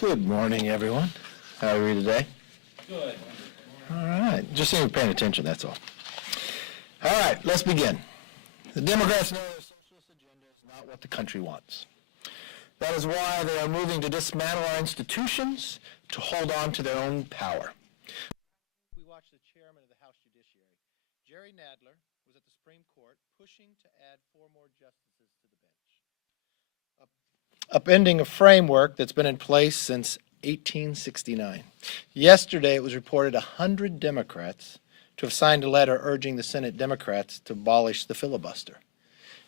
Good morning, everyone. How are you today? Good. All right. Just so you're paying attention, that's all. All right, let's begin. The Democrats know their socialist agenda is not what the country wants. That is why they are moving to dismantle our institutions to hold on to their own power. We watched the chairman of the House Judiciary, Jerry Nadler, was at the Supreme Court pushing to add 4 more justices to the bench, upending a framework that's been in place since 1869. Yesterday, it was reported 100 Democrats to have signed a letter urging the Senate Democrats to abolish the filibuster.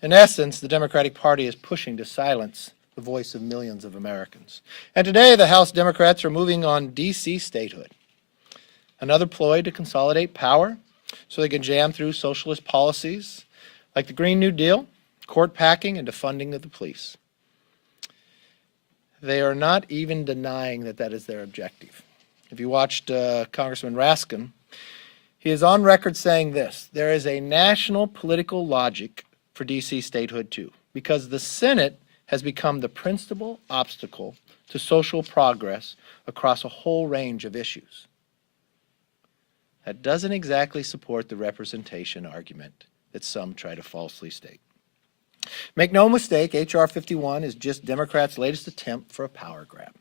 In essence, the Democratic Party is pushing to silence the voice of millions of Americans. And today, the House Democrats are moving on D.C. statehood, another ploy to consolidate power so they can jam through socialist policies like the Green New Deal, court packing, and defunding of the police. They are not even denying that that is their objective. If you watched Congressman Raskin, he is on record saying this: there is a national political logic for D.C. statehood too, because the Senate has become the principal obstacle to social progress across a whole range of issues. That doesn't exactly support the representation argument that some try to falsely state. Make no mistake, H.R. 51 is just Democrats' latest attempt for a power grab.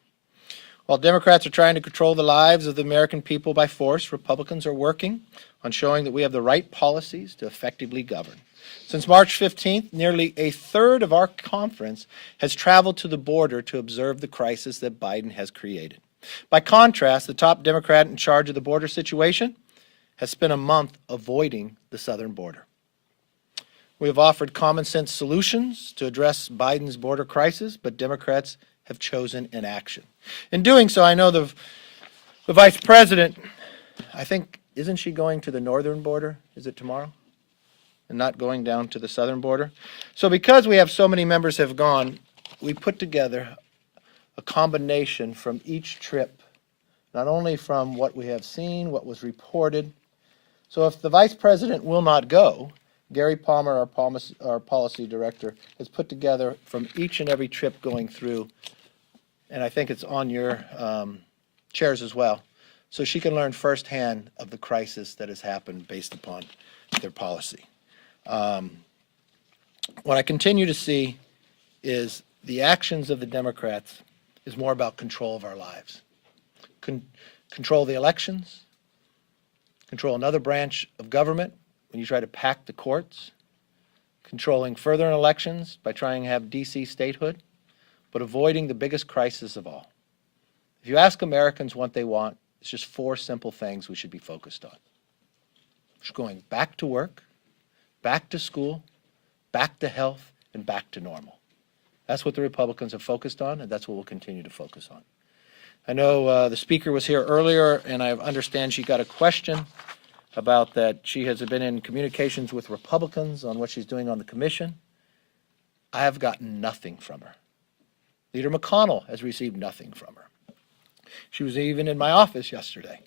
While Democrats are trying to control the lives of the American people by force, Republicans are working on showing that we have the right policies to effectively govern. Since March 15th, nearly a third of our conference has traveled to the border to observe the crisis that Biden has created. By contrast, the top Democrat in charge of the border situation has spent a month avoiding the southern border. We have offered common sense solutions to address Biden's border crisis, but Democrats have chosen inaction. In doing so, I know the vice president, I think, isn't she going to the northern border? Is it tomorrow? And not going down to the southern border? So because we have so many members have gone, we put together a combination from each trip, not only from what we have seen, what was reported. So if the vice president will not go, Gary Palmer, our policy director, has put together from each and every trip going through, and I think it's on your chairs as well, so she can learn firsthand of the crisis that has happened based upon their policy. What I continue to see is the actions of the Democrats is more about control of our lives. Control the elections, control another branch of government when you try to pack the courts, controlling further elections by trying to have D.C. statehood, but avoiding the biggest crisis of all. If you ask Americans what they want, it's just 4 simple things we should be focused on. Just going back to work, back to school, back to health, and back to normal. That's what the Republicans have focused on, and that's what we'll continue to focus on. I know the speaker was here earlier, and I understand she got a question about that she has been in communications with Republicans on what she's doing on the commission. I have gotten nothing from her. Leader McConnell has received nothing from her. She was even in my office yesterday.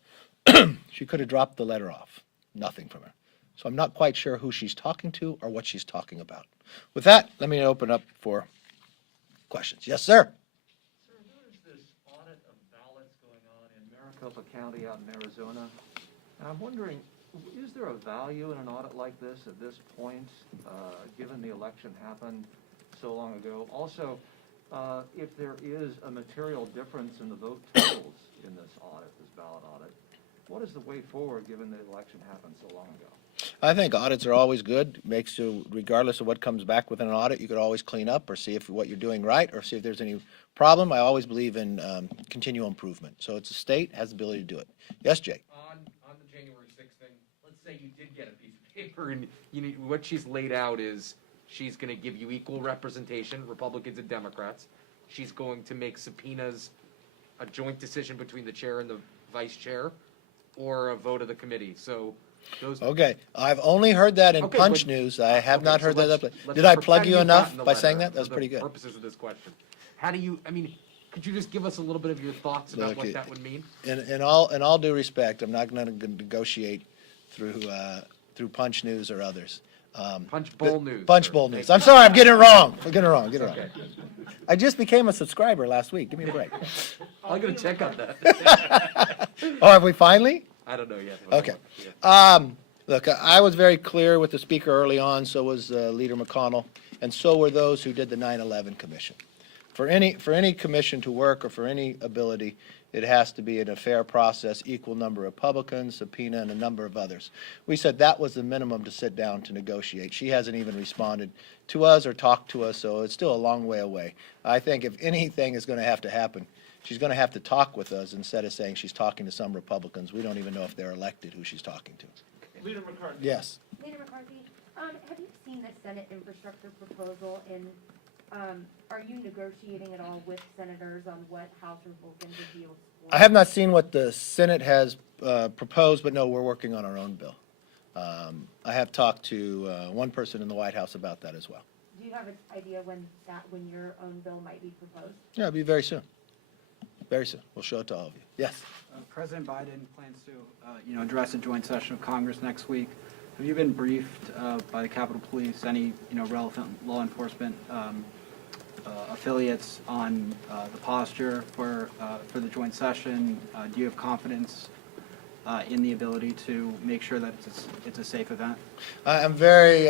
She could have dropped the letter off. Nothing from her. So I'm not quite sure who she's talking to or what she's talking about. With that, let me open up for questions. Yes, sir. Sir, there is this audit of ballots going on in Maricopa County out in Arizona. And I'm wondering, is there a value in an audit like this at this point, given the election happened so long ago? Also, if there is a material difference in the vote totals in this audit, this ballot audit, what is the way forward given the election happened so long ago? I think audits are always good. Makes you, regardless of what comes back within an audit, you could always clean up or see if what you're doing right or see if there's any problem. I always believe in continual improvement. So it's a state, has the ability to do it. Yes, Jake? On the January 6th thing, let's say you did get a piece of paper and what she's laid out is she's going to give you equal representation, Republicans and Democrats. She's going to make subpoenas a joint decision between the chair and the vice chair or a vote of the committee. So those. Okay, I've only heard that in Punch News. I have not heard that. Did I plug you enough by saying that? That was pretty good. For the purposes of this question, how do you? I mean, could you just give us a little bit of your thoughts about what that would mean? In all due respect, I'm not going to negotiate through Punch News or others. Punch Bowl News. Punch Bowl News. I'm sorry, I'm getting it wrong. I'm getting it wrong. Okay. I just became a subscriber last week. Give me a break. I'm gonna check on that. Oh, have we finally? I don't know yet. Okay. Yeah. Look, I was very clear with the speaker early on, so was Leader McConnell, and so were those who did the 9/11 commission. For any commission to work or for any ability, it has to be in a fair process, equal number of Republicans, subpoena, and a number of others. We said that was the minimum to sit down to negotiate. She hasn't even responded to us or talked to us, so it's still a long way away. I think if anything is going to happen, she's going to have to talk with us instead of saying she's talking to some Republicans. We don't even know if they're elected who she's talking to. Leader McCarthy. Yes. Leader McCarthy, have you seen the Senate infrastructure proposal, and are you negotiating at all with senators on what House Republicans would be able to support? I have not seen what the Senate has proposed, but no, we're working on our own bill. I have talked to one person in the White House about that as well. Do you have an idea when your own bill might be proposed? Yeah, it'll be very soon. Very soon. We'll show it to all of you. Yes. President Biden plans to, address a joint session of Congress next week. Have you been briefed by the Capitol Police, any, relevant law enforcement affiliates on the posture for the joint session? Do you have confidence in the ability to make sure that it's a safe event? I'm very,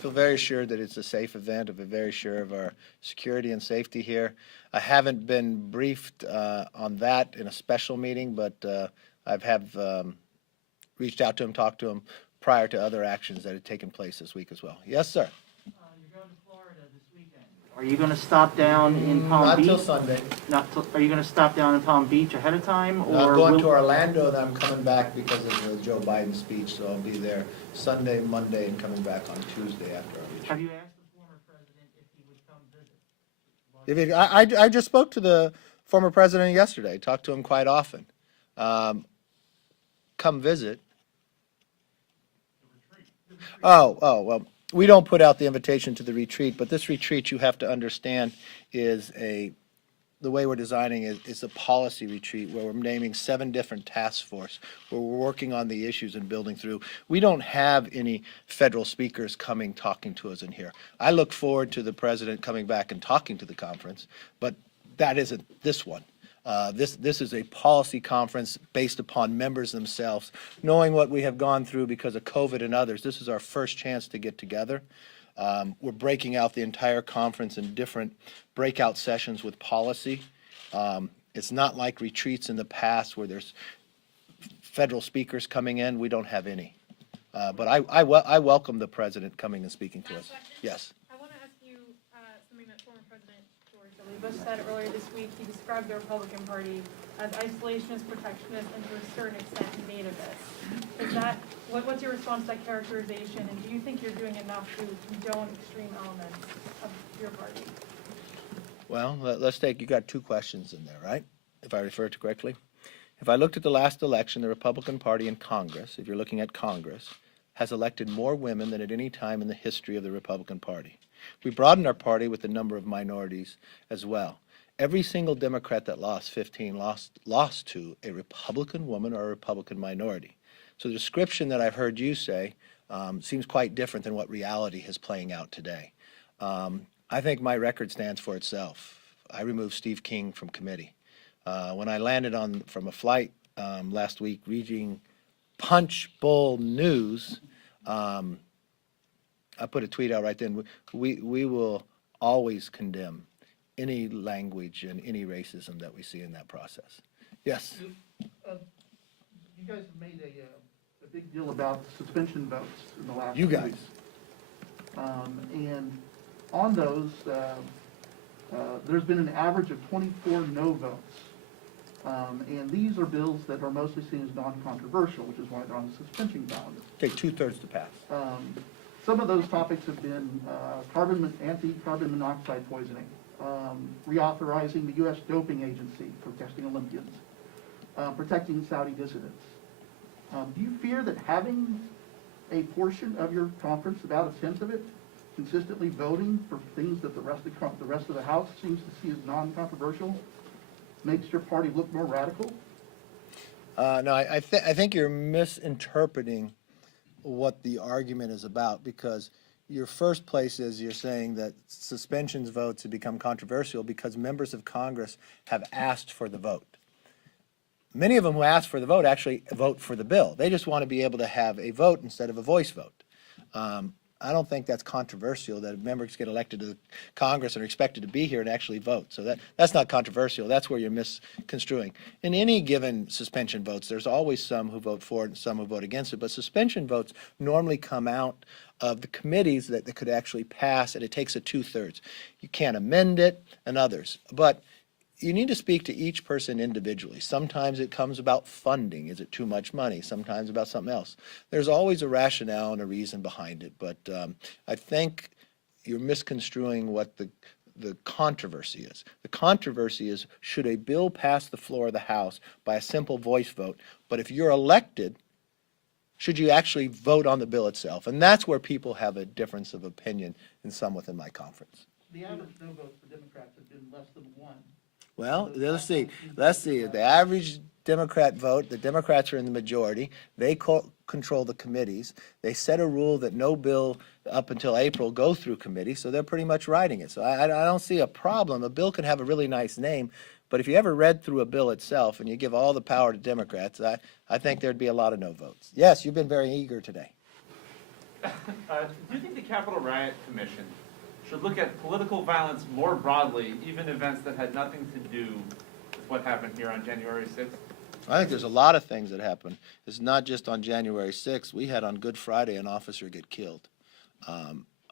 feel very sure that it's a safe event. I'm very sure of our security and safety here. I haven't been briefed on that in a special meeting, but I have reached out to him, talked to him prior to other actions that had taken place this week as well. Yes, sir. You're going to Florida this weekend. Are you going to stop down in Palm Beach? Not till Sunday. Are you going to stop down in Palm Beach ahead of time, or I'm going will- to Orlando, then I'm coming back because of the Joe Biden speech, so I'll be there Sunday, Monday, and coming back on Tuesday after our meeting. Have you asked the former president if he would come visit? I just spoke to the former president yesterday, talked to him quite often. Come visit. Well, we don't put out the invitation to the retreat, but this retreat, you have to understand, is the way we're designing it is a policy retreat where we're naming 7 different task force, where we're working on the issues and building through. We don't have any federal speakers coming, talking to us in here. I look forward to the president coming back and talking to the conference, but that isn't this one. This is a policy conference based upon members themselves, knowing what we have gone through because of COVID and others. This is our first chance to get together. We're breaking out the entire conference in different breakout sessions with policy. It's not like retreats in the past where there's federal speakers coming in. We don't have any. But I welcome the president coming and speaking to us. Yes. I want to ask you something that former President George W. Bush said earlier this week. He described the Republican Party as isolationist, protectionist, and to a certain extent nativist. Is that what's your response to that characterization? And do you think you're doing enough to condone extreme elements of your party? Well, let's take, you got 2 questions in there, right? If I refer to correctly. If I looked at the last election, the Republican Party in Congress, if you're looking at Congress, has elected more women than at any time in the history of the Republican Party. We broadened our party with the number of minorities as well. Every single Democrat that lost 15 lost to a Republican woman or a Republican minority. So the description that I've heard you say seems quite different than what reality is playing out today. I think my record stands for itself. I removed Steve King from committee. When I landed from a flight last week reading Punch Bowl News, I put a tweet out right then. We will always condemn any language and any racism that we see in that process. Yes. You guys have made a big deal about suspension votes in the last You few guys. weeks. And on those, there's been an average of 24 no votes. And these are bills that are mostly seen as non-controversial, which is why they're on the suspension calendar. Take 2/3 to pass. Some of those topics have been anti-carbon monoxide poisoning, reauthorizing the U.S. Doping Agency for testing Olympians, protecting Saudi dissidents. Do you fear that having a portion of your conference, about 1/10 of it, consistently voting for things that the rest of the House seems to see as non-controversial, makes your party look more radical? No, I think you're misinterpreting what the argument is about, because your first place is you're saying that suspensions votes have become controversial because members of Congress have asked for the vote. Many of them who ask for the vote actually vote for the bill. They just want to be able to have a vote instead of a voice vote. I don't think that's controversial that members get elected to the Congress and are expected to be here and actually vote. So that's not controversial. That's where you're misconstruing. In any given suspension votes, there's always some who vote for it and some who vote against it. But suspension votes normally come out of the committees that could actually pass, and it takes a 2/3. You can't amend it and others. But you need to speak to each person individually. Sometimes it comes about funding. Is it too much money? Sometimes about something else. There's always a rationale and a reason behind it, but I think you're misconstruing what the controversy is. The controversy is, should a bill pass the floor of the House by a simple voice vote? But if you're elected, should you actually vote on the bill itself? And that's where people have a difference of opinion in some within my conference. The average no votes for Democrats have been less than 1. Well, let's see. The average Democrat vote, the Democrats are in the majority. They control the committees. They set a rule that no bill up until April go through committee, so they're pretty much writing it. So I don't see a problem. A bill can have a really nice name, but if you ever read through a bill itself and you give all the power to Democrats, I think there'd be a lot of no votes. Yes, you've been very eager today. Do you think the Capitol Riot Commission should look at political violence more broadly, even events that had nothing to do with what happened here on January 6th? I think there's a lot of things that happen. It's not just on January 6th. We had on Good Friday an officer get killed.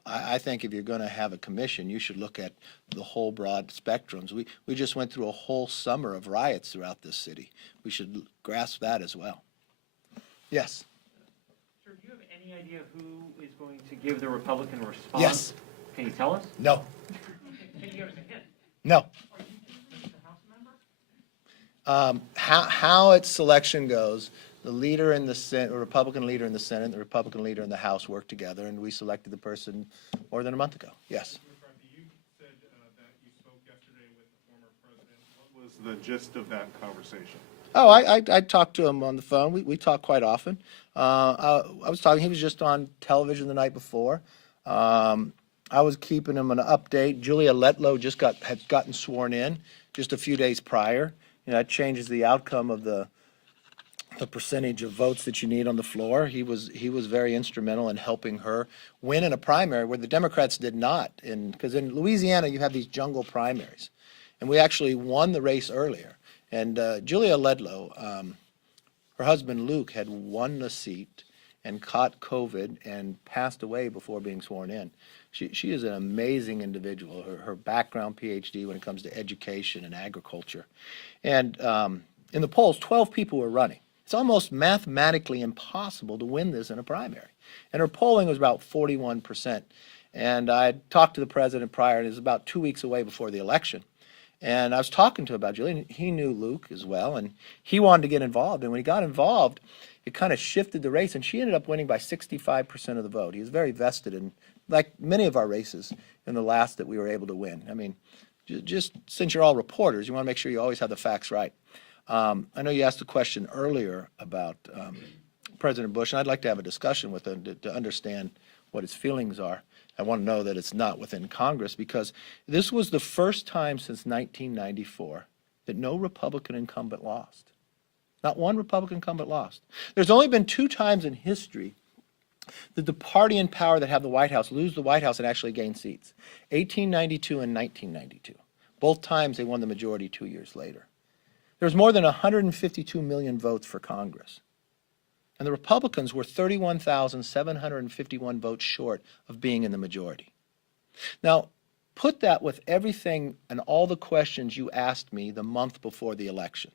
I think if you're going to have a commission, you should look at the whole broad spectrums. We just went through a whole summer of riots throughout this city. We should grasp that as well. Yes? Sir, do you have any idea who is going to give the Republican response? Yes. Can you tell us? No. Can you give us a hint? No. Are you choosing the House member? How its selection goes, the leader in the Senate, the Republican leader in the Senate, the Republican leader in the House worked together, and we selected the person more than a month ago. Yes. Mr. McCarthy, you said that you spoke yesterday with the former president. What was the gist of that conversation? Oh, I talked to him on the phone. We talk quite often. I was talking, he was just on television the night before. I was keeping him an update. Julia Letlow had gotten sworn in just a few days prior. That changes the outcome of the percentage of votes that you need on the floor. He was very instrumental in helping her win in a primary where the Democrats did not. Because in Louisiana you have these jungle primaries, and we actually won the race earlier. And Julia Letlow, her husband Luke had won the seat and caught COVID and passed away before being sworn in. She is an amazing individual. Her background, PhD, when it comes to education and agriculture. And in the polls, 12 people were running. It's almost mathematically impossible to win this in a primary. And her polling was about 41%. And I talked to the president prior, and it was about 2 weeks away before the election. And I was talking to him about Julie, and he knew Luke as well, and he wanted to get involved. And when he got involved, it kind of shifted the race, and she ended up winning by 65% of the vote. He was very vested in, like many of our races in the last that we were able to win. I mean, just since you're all reporters, you want to make sure you always have the facts right. I know you asked a question earlier about President Bush, and I'd like to have a discussion with him to understand what his feelings are. I want to know that it's not within Congress, because this was the first time since 1994 that no Republican incumbent lost. Not one Republican incumbent lost. There's only been 2 times in history that the party in power that have the White House lose the White House and actually gain seats. 1892 and 1992. Both times they won the majority 2 years later. There's more than 152 million votes for Congress. And the Republicans were 31,751 votes short of being in the majority. Now, put that with everything and all the questions you asked me the month before the election.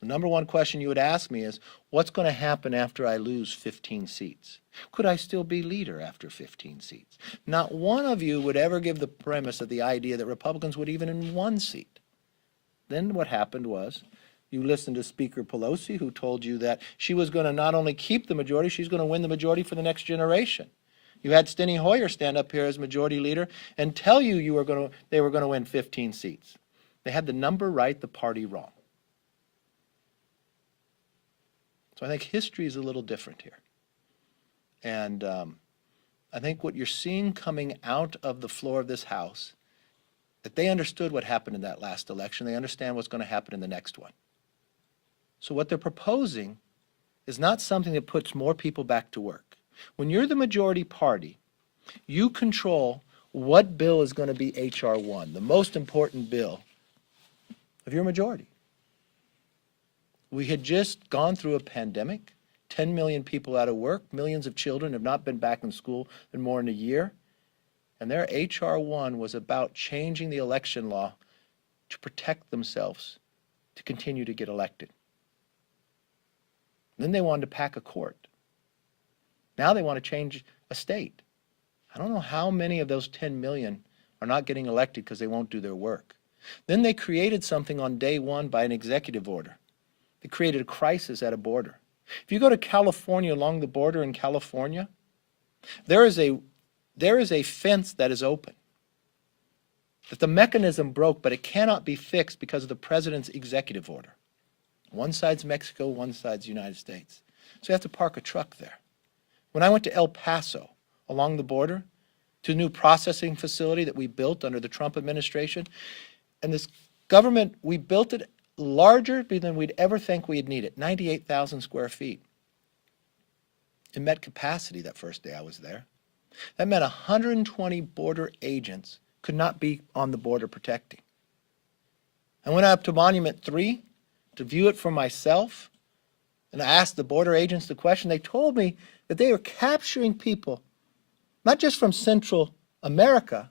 The number one question you would ask me is, what's going to happen after I lose 15 seats? Could I still be leader after 15 seats? Not one of you would ever give the premise of the idea that Republicans would even in 1 seat. Then what happened was, you listened to Speaker Pelosi, who told you that she was going to not only keep the majority, she's going to win the majority for the next generation. You had Steny Hoyer stand up here as majority leader and tell you they were going to win 15 seats. They had the number right, the party wrong. So I think history is a little different here. And I think what you're seeing coming out of the floor of this House, that they understood what happened in that last election. They understand what's going to happen in the next one. So what they're proposing is not something that puts more people back to work. When you're the majority party, you control what bill is going to be H.R. 1, the most important bill of your majority. We had just gone through a pandemic, 10 million people out of work, millions of children have not been back in school in more than a year, and their H.R. 1 was about changing the election law to protect themselves to continue to get elected. Then they wanted to pack a court. Now they want to change a state. I don't know how many of those 10 million are not getting elected because they won't do their work. Then they created something on day one by an executive order. They created a crisis at a border. If you go to California, along the border in California, there is a fence that is open. That the mechanism broke, but it cannot be fixed because of the president's executive order. One side's Mexico, one side's the United States. So you have to park a truck there. When I went to El Paso, along the border, to a new processing facility that we built under the Trump administration, and this government, we built it larger than we'd ever think we'd need it, 98,000 square feet. It met capacity that first day I was there. That meant 120 border agents could not be on the border protecting. I went up to Monument 3 to view it for myself, and I asked the border agents the question. They told me that they were capturing people, not just from Central America,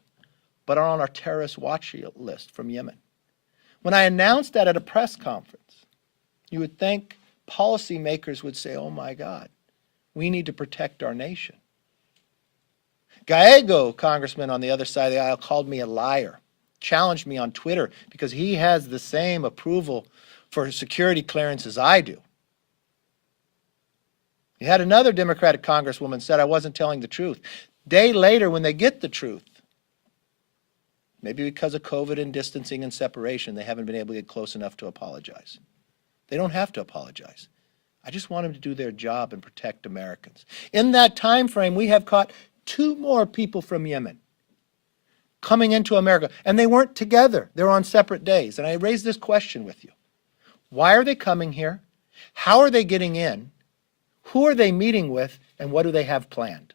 but are on our terrorist watch list from Yemen. When I announced that at a press conference, you would think policymakers would say, oh my God, we need to protect our nation. Gallego, congressman on the other side of the aisle, called me a liar, challenged me on Twitter because he has the same approval for security clearance as I do. You had another Democratic congresswoman said I wasn't telling the truth. Day later, when they get the truth, maybe because of COVID and distancing and separation, they haven't been able to get close enough to apologize. They don't have to apologize. I just want them to do their job and protect Americans. In that time frame, we have caught 2 more people from Yemen coming into America, and they weren't together. They were on separate days. And I raised this question with you. Why are they coming here? How are they getting in? Who are they meeting with? And what do they have planned?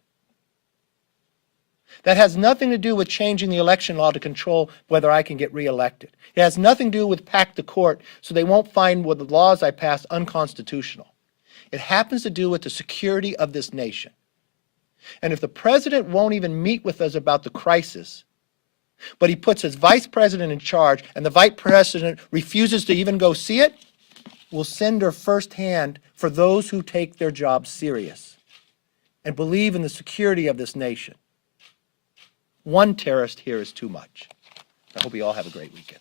That has nothing to do with changing the election law to control whether I can get reelected. It has nothing to do with pack the court so they won't find what the laws I passed unconstitutional. It happens to do with the security of this nation. And if the president won't even meet with us about the crisis, but he puts his vice president in charge and the vice president refuses to even go see it, we'll send her firsthand for those who take their job serious and believe in the security of this nation. One terrorist here is too much. I hope you all have a great weekend.